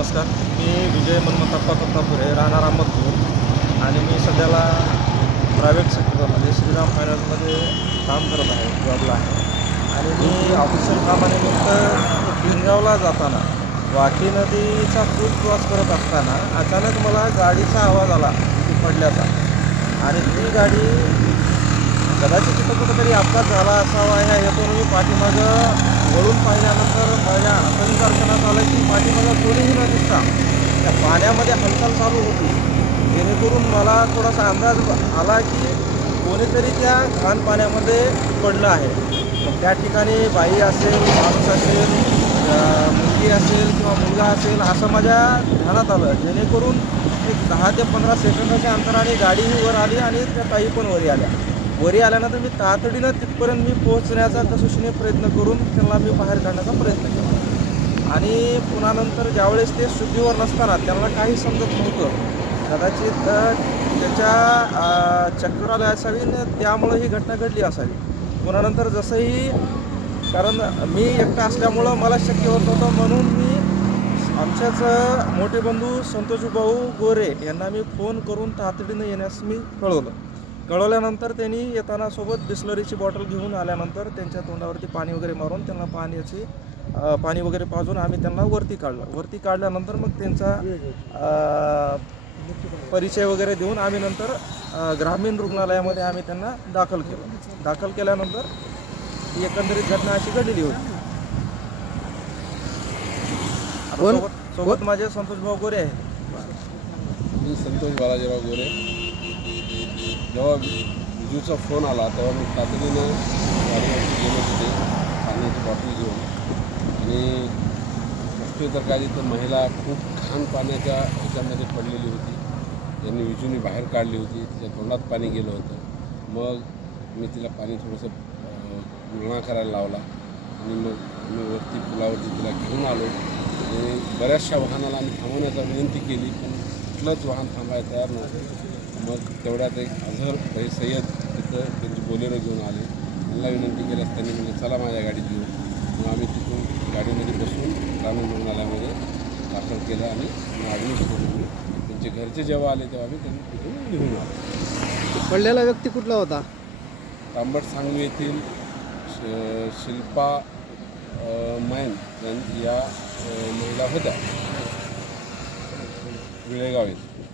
नमस्कार. मी विजय मनमताप्पा दत्तापुरे राहणार अहमदपूर. आणि मी सध्याला प्रायव्हेट सेक्टरमध्ये श्रीराम फायनान्समध्ये काम करत आहे जॉबला आहे. आणि मी ऑफिशियल कामानिमित्त पिंगावला जाताना वाकी नदीचा पूल क्रॉस करत असताना अचानक मला गाडीचा आवाज आला ती पडल्याचा. आणि ती गाडी कदाचित तिथं कुठंतरी अपघात झाला असावा ह्या हेतून मी पाठीमागं वळून पाहिल्यानंतर माझ्या असं दर्शनात आलं की पाठीमागं कोणीही न दिसता त्या पाण्यामध्ये हालचाल चालू होती. जेणेकरून मला थोडासा अंदाज आला की कोणीतरी त्या घाण पाण्यामध्ये पडलं आहे. मग त्या ठिकाणी बाई असेल माणूस असेल मुलगी असेल किंवा मुलगा असेल असं माझ्या ध्यानात आलं. जेणेकरून एक दहा ते पंधरा सेकंदाच्या अंतराने गाडीही वर आली आणि त्या ताई पण वरी आल्या. वरी आल्यानंतर मी तातडीनं तिथपर्यंत मी पोहोचण्याचा कसोशीने प्रयत्न करून त्यांना मी बाहेर काढण्याचा प्रयत्न केला. आणि पुन्हा नंतर ज्यावेळेस ते शुद्धीवर नसताना त्यांना काही समजत नव्हतं कदाचित त्याच्या अ, चक्कर असावी आणि त्यामुळं ही घटना घडली असावी. पुन्हा नंतर जसंही कारण मी एकटा असल्यामुळं मला शक्य होत नव्हतं म्हणून मी आमच्याच मोठे बंधू संतोष भाऊ गोरे यांना मी फोन करून तातडीनं येण्यास मी कळवलं. कळवल्यानंतर त्यांनी येताना सोबत बिस्लरीची बॉटल घेऊन आल्यानंतर त्यांच्या तोंडावरती पाणी वगैरे मारून त्यांना पाण्याची पाणी वगैरे पाजून आम्ही त्यांना वरती काढलं. वरती काढल्यानंतर मग त्यांचा परिचय वगैरे देऊन आम्ही नंतर ग्रामीण रुग्णालयामध्ये आम्ही त्यांना दाखल केलं. दाखल केल्यानंतर एकंदरीत घटना अशी घडलेली होती. सोबत माझे संतोष भाऊ गोरे आहेत. मी संतोष बालाजीराव गोरे. जेव्हा विजूचा फोन आला तेव्हा मी तातडीनं गाडीवरती गेलो तिथे पाण्याची बॉटल घेऊन. आणि बघतोय तर काय तिथं महिला खूप घाण पाण्याच्या ह्याच्यामध्ये पडलेली होती. त्यांनी विजूनी बाहेर काढली होती तिच्या तोंडात पाणी गेलं होतं. मग मी तिला पाणी थोडंसं गुळणा करायला लावला. आणि मग मी वरती पुलावरती तिला घेऊन आलो. आणि बऱ्याचशा वाहनाला आम्ही थांबवण्याचा विनंती केली पण कुठलंच वाहन थांबायला तयार नव्हतं. मग तेवढ्यात एक अझहर भाई सय्यद तिथं त्यांची बोलेरो घेऊन आले. त्यांना विनंती केल्यास त्यांनी म्हणजे चला माझ्या गाडीत घेऊन. मग आम्ही तिथून गाडीमध्ये बसून ग्रामीण रुग्णालयामध्ये दाखल केलं आणि ॲडमिट करून त्यांचे घरचे जेव्हा आले तेव्हा आम्ही त्यांना तिथून घेऊन आलो. पडलेला व्यक्ती कुठला होता? तांबट सांगवी येथील श- शिल्पा मैन यां- महिला होत्या. विळेगाव येथे